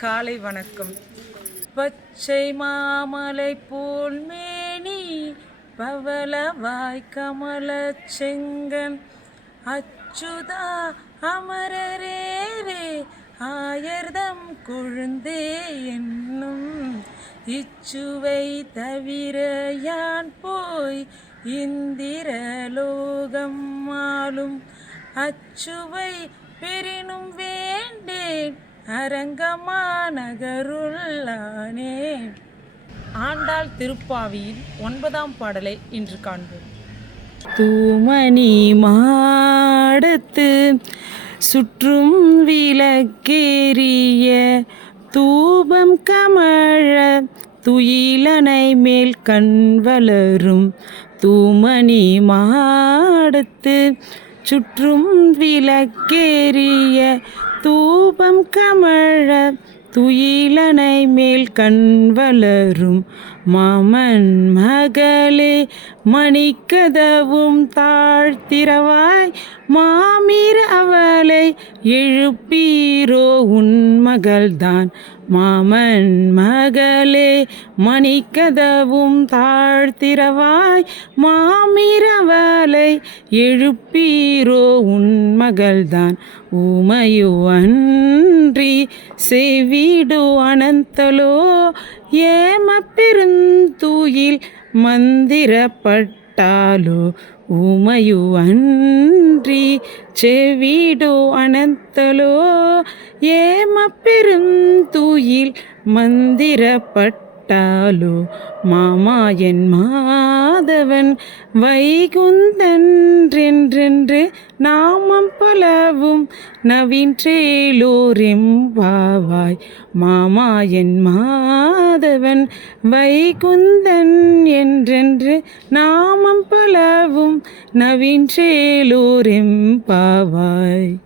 காலை வணக்கம். பச்சை மாமலை போல் மேனி பவளவாய் வாய்க்கமல செங்கன். அச்சுதா அமரரேவே ஆயர்தம் கொழுந்தே என்னும். இச்சுவை தவிர யான் போய் இந்திரலோகம் ஆளும். அச்சுவை பெரினும் வேண்டேன். அரங்கமா நகருள்ளானே ஆண்டாள் திருப்பாவியின் ஒன்பதாம் பாடலை இன்று காண்போம். தூமணி மாடத்து சுற்றும் விளக்கேறிய தூபம் கமழ துயிலனை மேல் கண் வளரும் தூமணி மாடத்து சுற்றும் விளக்கேறிய தூபம் கமழ துயிலனை மேல் கண் வளரும் மாமன் மகளே மணிக்கதவும் தாழ்த்திரவாய். மாமீர் அவளை எழுப்பீரோ உன் மகள்தான். மாமன் மகளே மணிக்கதவும் தாழ்த்திரவாய். மாமீர் அவளை எழுப்பீரோ உன் மகள்தான். ஊமையோ செய்விடு அனந்தலோ? ஏம பெருந்தூயில் மந்திரப்பட்டாலோ? உமையு அன்றி செவிடோ அனந்தலோ? ஏம பெருந்தூயில் மந்திரப்பட்டாலோ மா மாதவன் வைகுந்தன்றென்றென்று நாமம் பலவும் நவீன்றேலோரெம்பாவாய். மாமாயன் மாதவன் வைகுந்தன் என்றென்று நாமம் பலவும் நவீன்றேலோரெம்பாவாய்.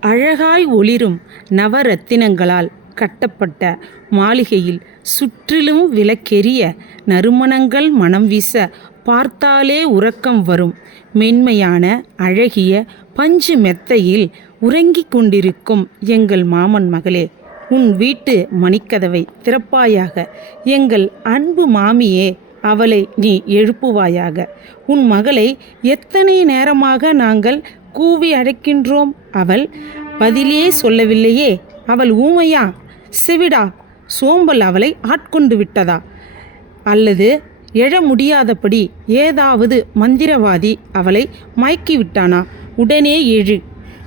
அழகாய் ஒளிரும் நவரத்தினங்களால் கட்டப்பட்ட மாளிகையில் சுற்றிலும் விளக்கெரிய நறுமணங்கள் மனம் வீச பார்த்தாலே உறக்கம் வரும். மென்மையான அழகிய பஞ்சு மெத்தையில் உறங்கிக் கொண்டிருக்கும் எங்கள் மாமன் மகளே உன் வீட்டு மணிக்கதவை திறப்பாயாக. எங்கள் அன்பு மாமியே அவளை நீ எழுப்புவாயாக. உன் மகளை எத்தனை நேரமாக நாங்கள் கூவி அழைக்கின்றோம்? அவள் பதிலே சொல்லவில்லையே அவள் ஊமையா? செவிடா சோம்பல் அவளை ஆட்கொண்டு விட்டதா? அல்லது எழ முடியாதபடி ஏதாவது மந்திரவாதி அவளை மயக்கிவிட்டானா உடனே எழு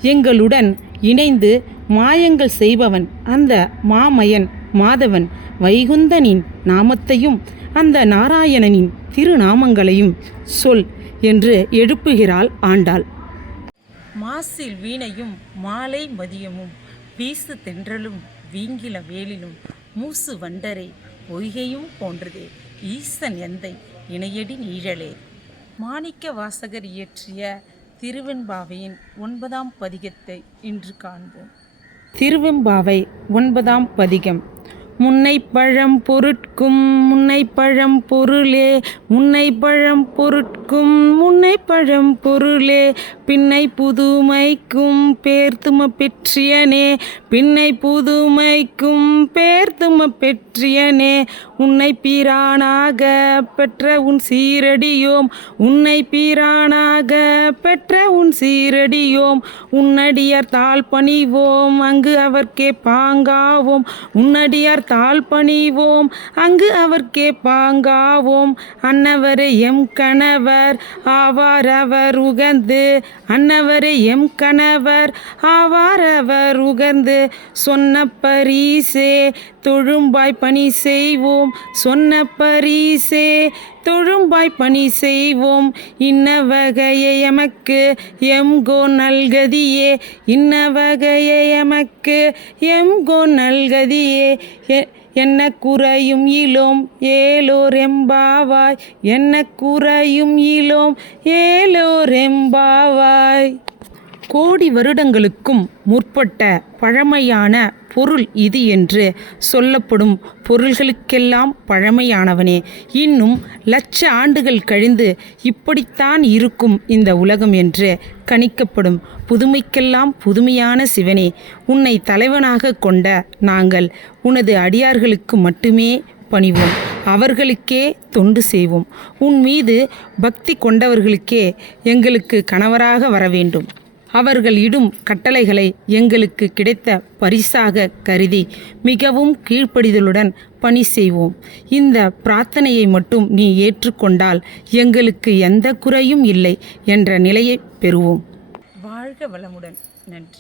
எங்களுடன் இணைந்து மாயங்கள் செய்பவன் அந்த மாமயன் மாதவன் வைகுந்தனின் நாமத்தையும் அந்த நாராயணனின் திருநாமங்களையும் சொல் என்று எழுப்புகிறாள் ஆண்டாள். மாசில் வீணையும் மாலை மதியமும் வீசு தென்றலும் வீங்கில வேலிலும் மூசு வண்டரே பொய்கையும் போன்றதே. ஈசன் எந்தை இணையடி நீழலே. மாணிக்க வாசகர் இயற்றிய திருவெண்பாவையின் ஒன்பதாம் பதிகத்தை இன்று காண்போம். திருவெம்பாவை ஒன்பதாம் பதிகம். முன்னை பழம் பொருட்கும் முன்னை பழம் பொருளே முன்னை பழம் பொருட்கும் முன்னை பழம் பொருளே. பின்னை புதுமைக்கும் பேர்த்தும பெற்றியனே பின்னை புதுமைக்கும் பேர்த்தும பெற்றியனே உன்னை பீரானாக பெற்ற உன் சீரடியோம் உன்னை பீரானாக பெற்ற உன் சீரடியோம். உன்னடியார் தாழ் பணிவோம் அங்கு அவர்க்கே பாங்காவோம். உன்னடியார் தாழ் பணிவோம். அங்கு அவர்க்கே பாங்காவோம். அன்னவரே எம் கணவர் ஆவார் அவர் உகந்து. அன்னவரே எம் கணவர் ஆவார் அவர் உகந்து. சொன்ன பரிசே தொழும்பாய் பணி செய்வோம். சொன்ன பரிசே தொழும்பாய் பணி செய்வோம். இன்ன வகையை எமக்கு எம்கோ நல்கதியே. இன்ன வகையை எமக்கு எம்கோ நல்கதியே. எ- என்ன குறையும் இலோம் ஏலோர் எம்பாவாய். என்ன குறையும் இலோம் ஏலோர் எம்பாவாய். கோடி வருடங்களுக்கும் முற்பட்ட பழமையான பொருள் இது என்று சொல்லப்படும் பொருள்களுக்கெல்லாம் பழமையானவனே. இன்னும் லட்ச ஆண்டுகள் கழிந்து இப்படித்தான் இருக்கும் இந்த உலகம் என்று கணிக்கப்படும் புதுமைக்கெல்லாம் புதுமையான சிவனே. உன்னை தலைவனாக கொண்ட நாங்கள் உனது அடியார்களுக்கு மட்டுமே பணிவோம். அவர்களுக்கே தொண்டு செய்வோம். உன் மீது பக்தி கொண்டவர்களுக்கே எங்களுக்கு கணவராக வர வேண்டும் அவர்கள் இடும் கட்டளைகளை எங்களுக்கு கிடைத்த பரிசாக கருதி மிகவும் கீழ்ப்படிதலுடன் பணி செய்வோம். இந்த பிரார்த்தனையை மட்டும் நீ ஏற்றுக்கொண்டால் எங்களுக்கு எந்த குறையும் இல்லை என்ற நிலையை பெறுவோம். வாழ்க வளமுடன். நன்றி.